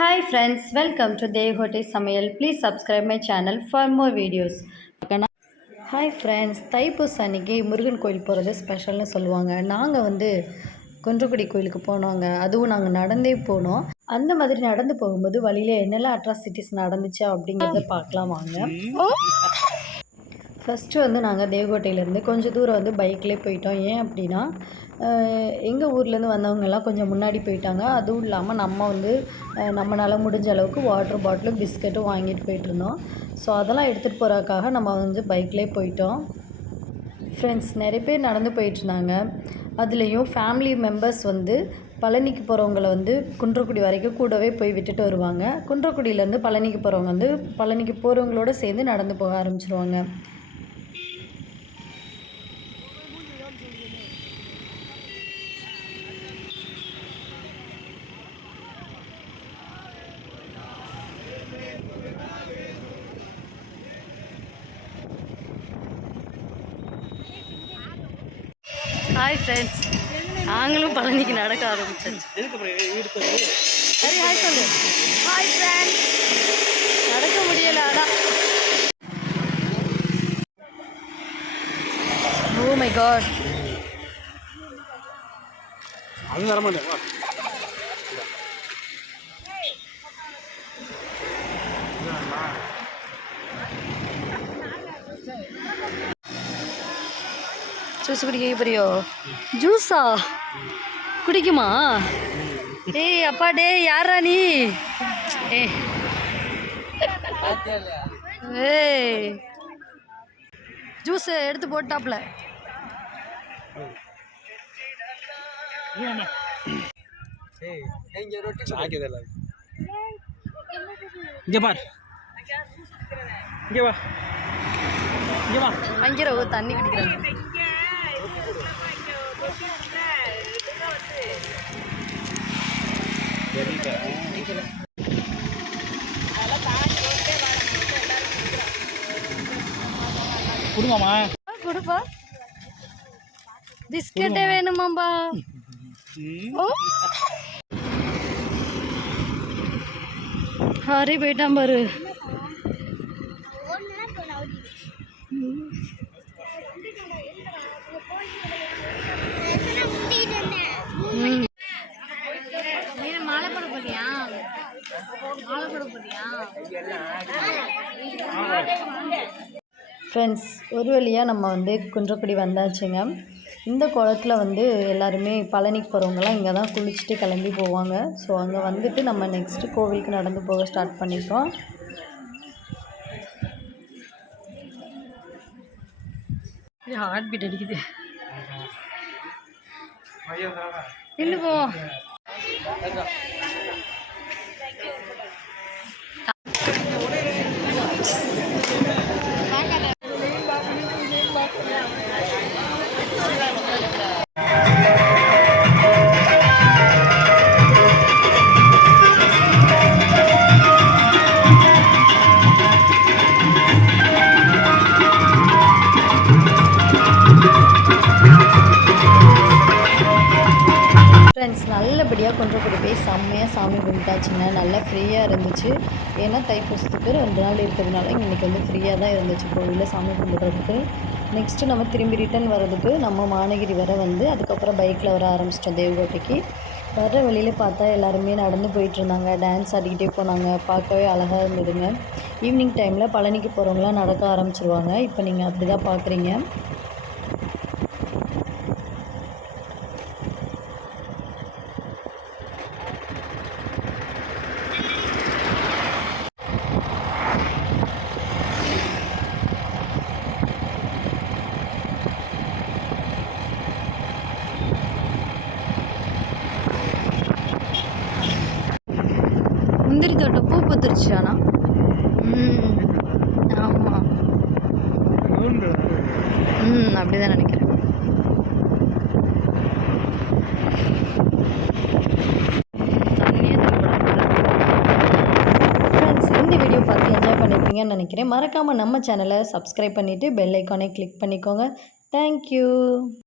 Hi friends, welcome to Devahote Samayal. Please subscribe my channel for more videos. Hi friends, தைப்பூச அன்னைக்கு முருகன் கோயில் போகிறது ஸ்பெஷல்னு சொல்லுவாங்க. நாங்கள் குன்றக்குடி கோயிலுக்கு போனோங்க. அதுவும் நாங்கள் நடந்தே போனோம். அந்த மாதிரி நடந்து போகும்போது வழியில் என்னெல்லாம் அட்ராசிட்டிஸ் நடந்துச்சு அப்படிங்கிறத பார்க்கலாம் வாங்க. ஃபஸ்ட்டு நாங்கள் தேவகோட்டையிலேருந்து கொஞ்சம் தூரம் பைக்லேயே போயிட்டோம். ஏன் அப்படின்னா எங்கள் ஊர்லேருந்து வந்தவங்கெல்லாம் கொஞ்சம் முன்னாடி போயிட்டாங்க. அதுவும் இல்லாமல் நம்ம நம்மளால் முடிஞ்ச அளவுக்கு வாட்டர் பாட்டிலும் பிஸ்கட்டும் வாங்கிட்டு போயிட்டுருந்தோம். ஸோ அதெல்லாம் எடுத்துகிட்டு போகிறதுக்காக நம்ம பைக்லேயே போயிட்டோம். ஃப்ரெண்ட்ஸ் நிறைய பேர் நடந்து போயிட்டுருந்தாங்க. அதுலேயும் ஃபேமிலி மெம்பர்ஸ் பழனிக்கு போகிறவங்கள குன்றக்குடி வரைக்கும் கூடவே போய் விட்டுட்டு வருவாங்க. குன்றக்குடியிலேருந்து பழனிக்கு போகிறவங்க பழனிக்கு போகிறவங்களோட சேர்ந்து நடந்து போக ஆரம்பிச்சிருவாங்க. ஹாய் ஃப்ரெண்ட்ஸ், நாங்களும் பழனிக்கு நடக்க ஆரம்பிச்சாச்சு. சரி ஹாய் சொல்லு. ஹாய் ஃப்ரெண்ட்ஸ், நடக்க முடியல. அதான் ஓ மை காட், அது வர மாட்டேன். ஜூஸ் குடிக்க போறியோ? ஜூஸா குடிக்குமா? ஏய் அப்பா, டே யாரா நீ? ஏய் ஜூஸ் எடுத்து போட்டாப்ல. இங்க பார், இங்க வா, இங்க வா. அங்கே தண்ணி குடிக்கிறாங்க. குடுமாமா, குடுப்பா. பிஸ்கெட்டே வேணுமாம்பா? ஹரி போயிட்டான் பாரு. ஃப்ரெண்ட்ஸ், ஒரு வழியாக நம்ம குன்றக்குடி வந்தாச்சுங்க. இந்த குளத்தில் எல்லாருமே பழனிக்கு போகிறவங்கலாம் இங்கே தான் குளிச்சுட்டு கிளம்பி போவாங்க. ஸோ அங்கே நம்ம நெக்ஸ்ட்டு கோவிலுக்கு நடந்து போக ஸ்டார்ட் பண்ணிட்டோம். ஹார்ட் பீட் அடிக்குது. இன்னும் போ. ஃப்ரெண்ட்ஸ், நல்லபடியாக குன்றக்குடி போய் செம்மையாக சாமி கும்பிட்டாச்சுங்க. நல்லா ஃப்ரீயாக இருந்துச்சு. ஏன்னா தைப்பூசத்துக்கு 2 நாள் இருக்கிறதுனால இன்றைக்கி ஃப்ரீயாக தான் இருந்துச்சு கோவிலில் சாமி கும்பிட்றதுக்கு. நெக்ஸ்ட்டு நம்ம திரும்பி ரிட்டன் வர்றதுக்கு நம்ம மானகிரி வர அதுக்கப்புறம் பைக்கில் வர ஆரம்பிச்சிட்டோம் தேவகோட்டைக்கு. வர்ற வழியில் பார்த்தா எல்லாருமே நடந்து போயிட்டுருந்தாங்க, டான்ஸ் ஆடிக்கிட்டே போனாங்க. பார்க்கவே அழகாக இருந்ததுங்க. ஈவினிங் டைமில் பழனிக்கு போகிறவங்களாம் நடக்க ஆரம்பிச்சிருவாங்க. இப்போ நீங்கள் அப்படி தான் பார்க்குறீங்க. முந்திரி தோட்டம் பூ பூத்துருச்சு. ஆனால் ஆமாம், அப்படிதான் நினைக்கிறேன். ஃப்ரெண்ட்ஸ், இந்த வீடியோ பார்த்து என்ஜாய் பண்ணியிருப்பீங்கன்னு நினைக்கிறேன். மறக்காமல் நம்ம சேனலை சப்ஸ்கிரைப் பண்ணிவிட்டு பெல் ஐக்கானை கிளிக் பண்ணிக்கோங்க. தேங்க்யூ.